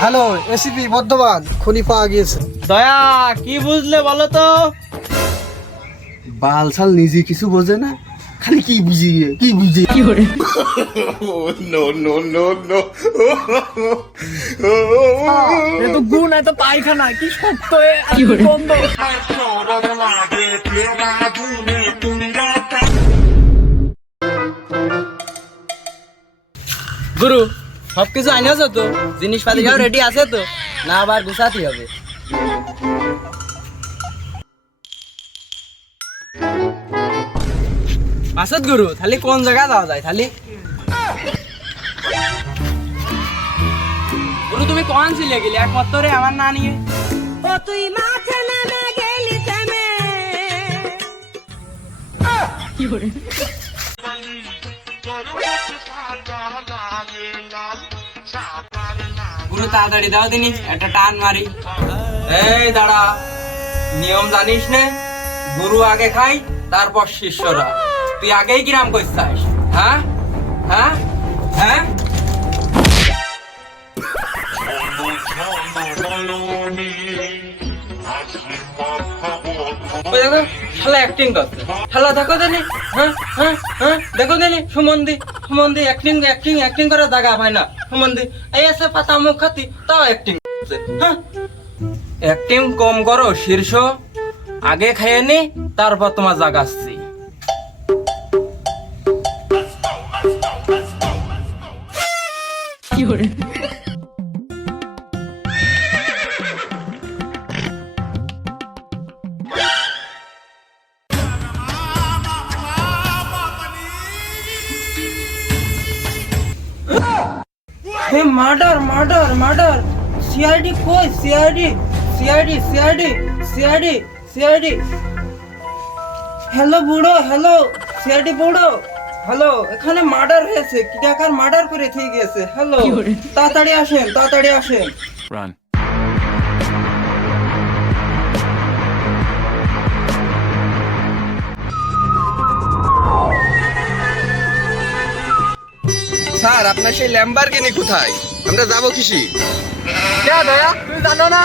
Hello ACP Bardhaman খনি পাওয়া গিয়েছে। দয়া কি বুঝলে বলো তো? বালসাল নিজে কিছু বোঝে না খালি কি বুঝি কি বুঝি এ তো গুণ এত পায়খানা কি সত্য কি গন্ধ। গুরু সবকিছু আনিস তো? জিনিসপাতি সব রেডি আছে তো? না আবার গুছাতে হবে। মাসুদ গুরু তাহলে কোন জায়গায় যাওয়া যায়? তাহলে গুরু তুমি কোন ছিলে গেলে? একমাত্র রে আমার না নিয়ে। ও তুই মাঠে নেমে গেলি থেমে গুরু তাড়াতাড়ি দাও দিনি, একটা টান মারি। এই দাঁড়া, নিয়ম জানিস নে? গুরু আগে খাই, তারপর শিষ্যরা। তুই আগেই কিরাম করছিস হ্যাঁ? হ্যাঁ? হ্যাঁ? দেখো, শালা অ্যাক্টিং করছে। শালা দেখো দেনি হ্যাঁ? হ্যাঁ? হ্যাঁ? দেখো দেনি সুমন্দি সুমন্দি অ্যাক্টিং অ্যাক্টিং অ্যাক্টিং করার জায়গা হয় না। মন্দি এই আছে পাতা মুখ খাতি, তাও অ্যাক্টিং হ্যাঁ? অ্যাক্টিং কম করো, শীর্ষ। আগে খাইয়ে নি, তারপর তোমার জাগাচ্ছি হে মার্ডার মার্ডার মার্ডার। সিআইডি কই? CID CID CID CID CID. Hello বুড়ো হ্যালো সিআইডি বুড়ো। হ্যালো এখানে মার্ডার হয়েছে। কি টাকার মার্ডার করে থেকে গেছে হ্যালো তাড়াতাড়ি আসেন তাড়াতাড়ি আসেন। Run. স্যার আপনার সেই ল্যাম্বারগিনি কোথায়? আমরা যাব কিসি কে দয়া তুমি জানো না?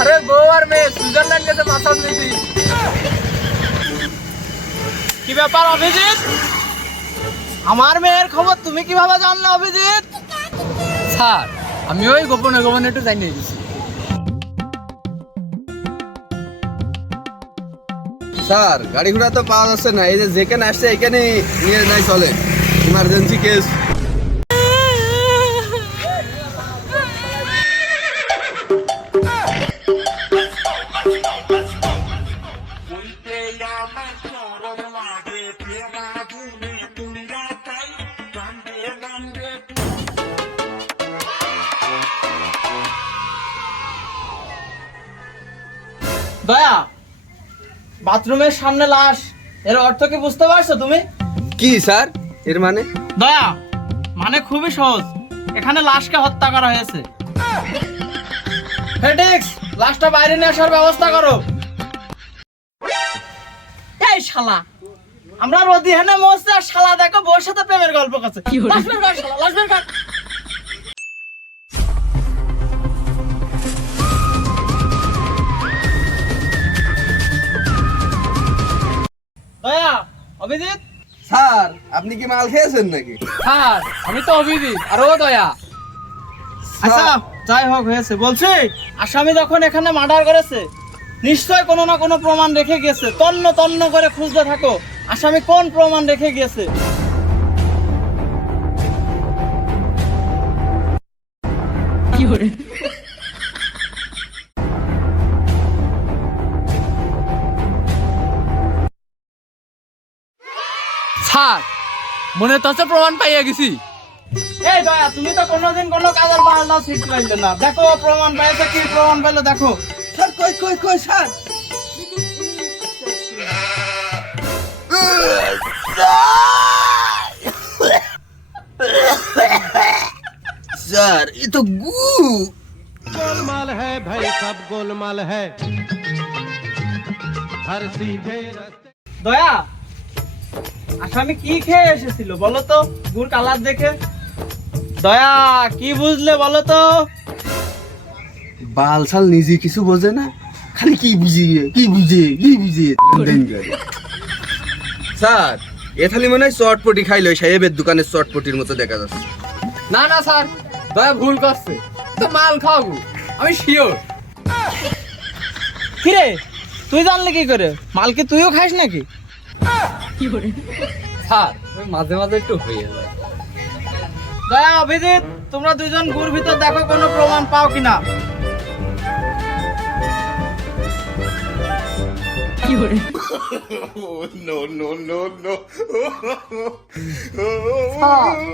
আরে বউ আর মেয়ে সুইজারল্যান্ড গেছে মাসাজ নিতি কি ব্যাপার অভিজিৎ? আমার মেয়ের খবর তুমি কীভাবে জানলে অভিজিৎ? স্যার আমি ওই গোপনে গোপনে একটু জানিয়ে দিছি স্যার গাড়ি ঘোড়া তো পাওয়া যাচ্ছে না। এই যে যেখানে আসছে এখানে নিয়ে যাই চলে। ইমার্জেন্সি কেস দয়া বাথরুমের সামনে লাশ এর অর্থ কি বুঝতে পারছ তুমি? কি স্যার? এর মানে? দয়া মানে খুবই সহজ। এখানে লাশকে হত্যা করা হয়েছে। ফেডিক্স লাশটা বাইরে নিয়ে আসার ব্যবস্থা করো। এই শালা আমরা রদি হেনে মরছে আর শালা দেখো বউর সাথে প্রেমের গল্প করছে। লাশ বের কর শালা, লাশ বের কর। অভিজিৎ? স্যার আপনি কি মাল খেয়েছেন নাকি? স্যার আমি তো অভিজিৎ আর ও দয়া। আচ্ছা যাই হোক হয়েছে। বলছি আসামি যখন এখানে মার্ডার করেছে নিশ্চয় কোনো না কোনো প্রমাণ রেখে গেছে। তন্ন তন্ন করে খুঁজতে থাকো আসামি কোন প্রমাণ রেখে গেছে? কাজ মনে তো প্রমাণ পাইয়া গেছি। এই দয়া তুমি তো কোনোদিন কোনো কাজের বাহানা সিট পাইলে না। দেখো প্রমাণ পাইছে কি প্রমাণ পাইলো দেখো। স্যার কই কই কই স্যার? স্যার এ তো গু গোলমাল হ্যাঁ ভাই সব গোলমাল হ্যাঁ হর সিধে দয়া আসামি কি খেয়ে এসেছিল বলো তো? গুড় কালার দেখে। দয়া কি বুঝলে বলো তো? বালসাল নিজে কিছু বোঝে না খালি কি বুঝিয়ে কি বুঝে কি বুঝে স্যার এ খালি মনে হয় চটপটি খাইলো সাহেবের দোকানের চটপটির মতো দেখা যাচ্ছে। না না স্যার দয়া ভুল করছে। তো মাল খাওয়াবো আমি শিওর। কিরে তুই জানলে কি করে? মাল কি তুইও খাস নাকি? স্যার মাঝে মাঝে একটু হয়ে যায়। দয়া অভিজিৎ তোমরা দুজন গুর ভিতর দেখো কোনো প্রমাণ পাও কিনা।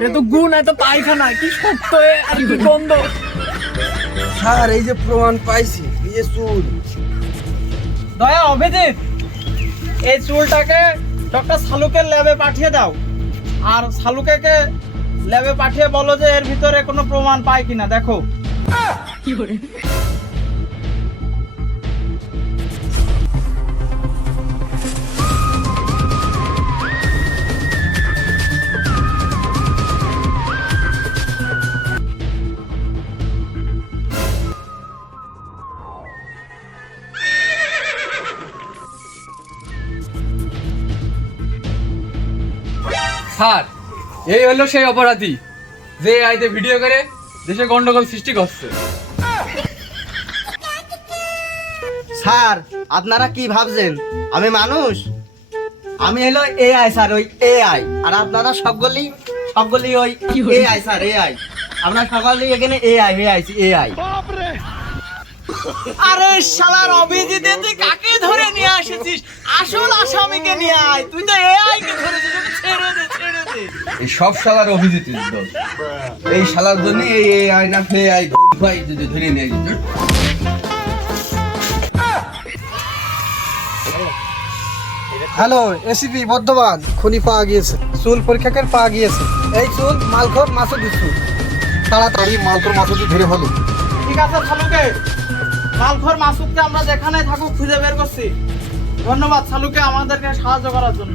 এ তো গুণ এত পায়খানা। কি সত্য আর কি স্যার এই যে প্রমাণ পাইছি এই যে চুল। দয়া অভিজিৎ এই চুলটাকে ডক্টর শালুকের ল্যাবে পাঠিয়ে দাও। আর সালুকেকে ল্যাবে পাঠিয়ে বলো যে এর ভিতরে কোনো প্রমাণ পায় কিনা, দেখো। স্যার এই হলো সেই অপরাধী যে আইতে ভিডিও করে দেশে গন্ডগোল সৃষ্টি করছে। স্যার আপনারা কি ভাবছেন? আমি মানুষ? আমি হলো এআই স্যার ওই এআই আর আপনারা সবগুলি সবগুলি ওই এআই স্যার এআই আমরা সকালে এখানে এআই হয়ে আইছি এআই আরে শালার অভিজিৎ তুই কাকে ধরে নিয়ে আসেছিস? আসল আসামিকে নিয়ে আয়। তুই তো এআই কে ধরেছিস ওকে ছেড়ে দে ছেড়ে দে। এই সব শালার অভিজিতের দোষ। এই শালার জন্য এই এই আয়না ফে আই ভাই যদি ধরে নিয়ে গেছে হ্যালো এসিপি বর্ধমান খনি পাওয়া গিয়েছে। চুল পরীক্ষকের পাওয়া গিয়েছে। এই চুল মালখোর মাসুদ চুল। তাড়াতাড়ি মালখোর মাসুদি ধরে হলো ঠিক আছে সালুকে মালখোর মাসুদকে আমরা যেখানে থাকুক খুঁজে বের করছি। ধন্যবাদ সালুকে আমাদেরকে সাহায্য করার জন্য।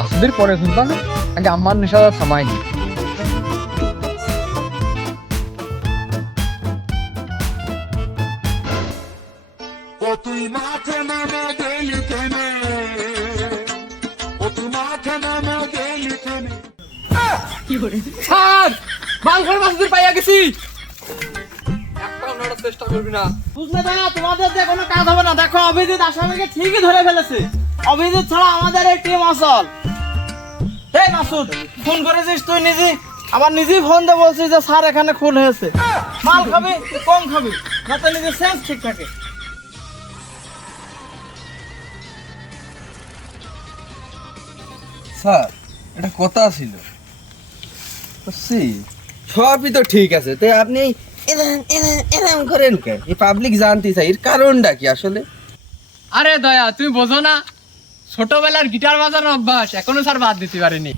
মাসুদের পরে শুনতাম আগে আমার নেশাটা থামায়নি স্যার মাংসের মাসুদের পাইয়া গেছি। চেষ্টা করবি না বুঝলে না তোমাদের যে কোনো কাজ হবে না। দেখো অভিজিৎ আসামিকে ঠিকই ধরে ফেলেছে। অভিজিৎ ছাড়া আমাদের এই টিম আসল এই মাসুদ ফোন করেছিস তুই নিজে? আবার নিজেই ফোন দিয়ে বলছিস যে স্যার এখানে খুন হয়েছে। মাল খাবি কম খাবি? যাতে নিজের সেন্স ঠিক থাকে। স্যার এটা কথা ছিল। বুঝছি সবই তো ঠিক আছে তো আপনি এরম করেন কে? এই পাবলিক জানতে চাই এর কারণটা কি আসলে? আরে দয়া তুমি বোঝো না ছোটবেলার গিটার বাজানোর অভ্যাস এখনও স্যার বাদ দিতে পারেনি।